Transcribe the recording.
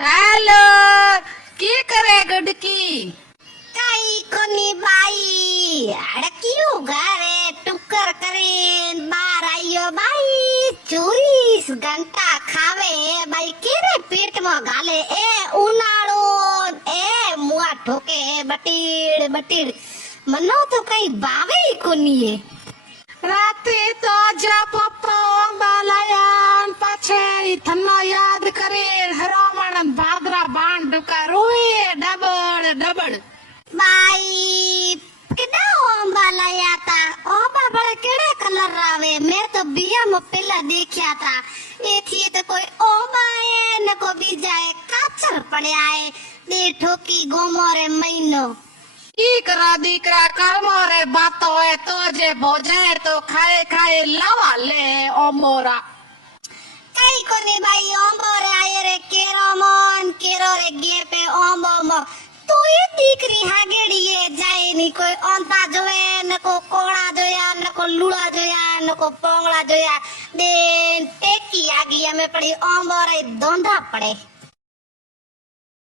hello की करे गुडकी कई कोनी बाई अड़कियो घरे टुकर करे बार आइयो बाई 24 घंटा खावे बाई केरे पेट में गाले ए उनाळो ए मुआ ठोके बटीड़ बटीड़ मनो तो कई बावे कोनी है राते तो जा पप्पा बालायान पाछे थन्नो याद करे हरोमण भादरा बाण डुका रोए डबड़ डबड़ बाई किदा ओंबा लाया था ओंबा बड़े केड़े कलर रावे मैं तो बिया में पहला देखा था ये थी तो कोई ओंबा है न को बीजा है काचर पड़या है दे ठोकी गोमोरे महीनो की करा दीकरा कर्मो रे बातो है तो जे भोजे तो खाए खाए लावा ले ओ मोरा कई कोनी भाई ओंबो रे आये रे केरो मन केरो रे गे पे ओंबो मो तू ये दीकरी हागेड़ी है जाए नी कोई ओंता जोए न को कोड़ा जोया न को लूड़ा जोया न को पोंगड़ा जोया दे टेकी आगी हमें पड़ी ओंबो रे दोंधा पड़े